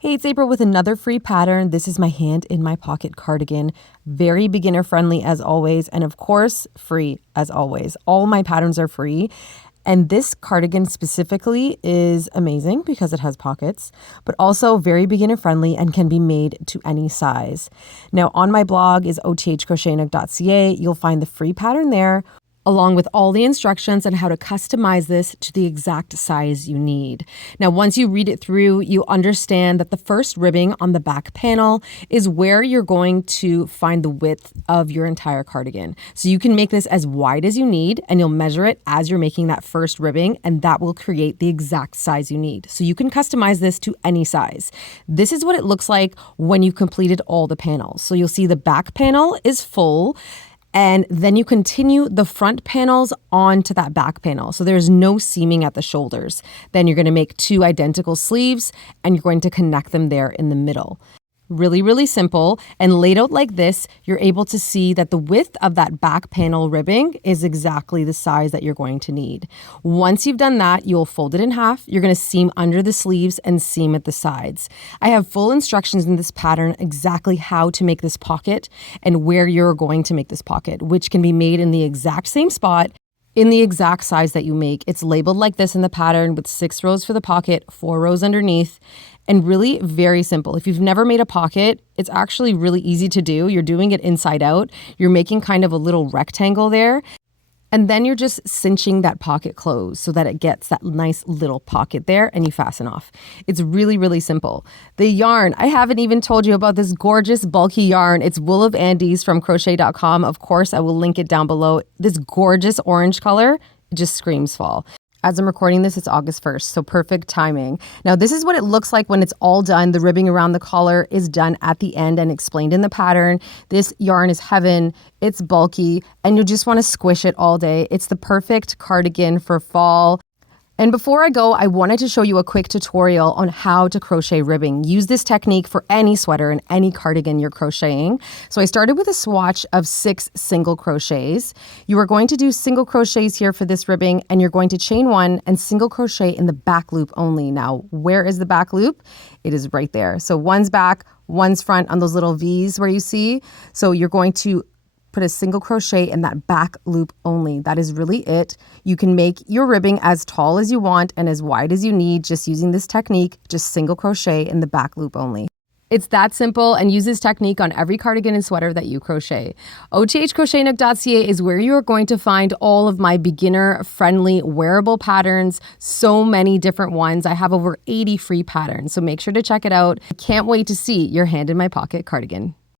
Hey, it's April with another free pattern. This is my hand in my pocket cardigan. Very beginner friendly as always, and of course, free as always. All my patterns are free. And this cardigan specifically is amazing because it has pockets, but also very beginner friendly and can be made to any size. Now on my blog is othcrochetnook.ca. You'll find the free pattern there, along with all the instructions on how to customize this to the exact size you need. Now, once you read it through, you understand that the first ribbing on the back panel is where you're going to find the width of your entire cardigan. So you can make this as wide as you need, and you'll measure it as you're making that first ribbing, and that will create the exact size you need. So you can customize this to any size. This is what it looks like when you completed all the panels. So you'll see the back panel is full, and then you continue the front panels onto that back panel. So there's no seaming at the shoulders. Then you're going to make two identical sleeves and you're going to connect them there in the middle. Really, really simple. And laid out like this, you're able to see that the width of that back panel ribbing is exactly the size that you're going to need. Once you've done that, you'll fold it in half. You're going to seam under the sleeves and seam at the sides. I have full instructions in this pattern exactly how to make this pocket and where you're going to make this pocket, which can be made in the exact same spot in the exact size that you make. It's labeled like this in the pattern with 6 rows for the pocket, 4 rows underneath, and really very simple. If you've never made a pocket, it's actually really easy to do. You're doing it inside out. You're making kind of a little rectangle there. And then you're just cinching that pocket closed so that it gets that nice little pocket there and you fasten off. It's really, really simple. The yarn, I haven't even told you about this gorgeous bulky yarn. It's Wool of Andes from crochet.com. Of course, I will link it down below. This gorgeous orange color, it just screams fall. As I'm recording this, it's August 1st, so perfect timing. Now, this is what it looks like when it's all done. The ribbing around the collar is done at the end and explained in the pattern. This yarn is heaven. It's bulky, and you just want to squish it all day. It's the perfect cardigan for fall. And before I go, I wanted to show you a quick tutorial on how to crochet ribbing. Use this technique for any sweater and any cardigan you're crocheting. So I started with a swatch of 6 single crochets. You are going to do single crochets here for this ribbing, and you're going to chain 1 and single crochet in the back loop only. Now, where is the back loop? It is right there. So one's back, one's front on those little V's where you see. So you're going to put a single crochet in that back loop only. That is really it. You can make your ribbing as tall as you want and as wide as you need just using this technique, just single crochet in the back loop only. It's that simple, and use this technique on every cardigan and sweater that you crochet. othcrochetnook.ca is where you are going to find all of my beginner-friendly wearable patterns, so many different ones. I have over 80 free patterns, so make sure to check it out. I can't wait to see your hand in my pocket cardigan.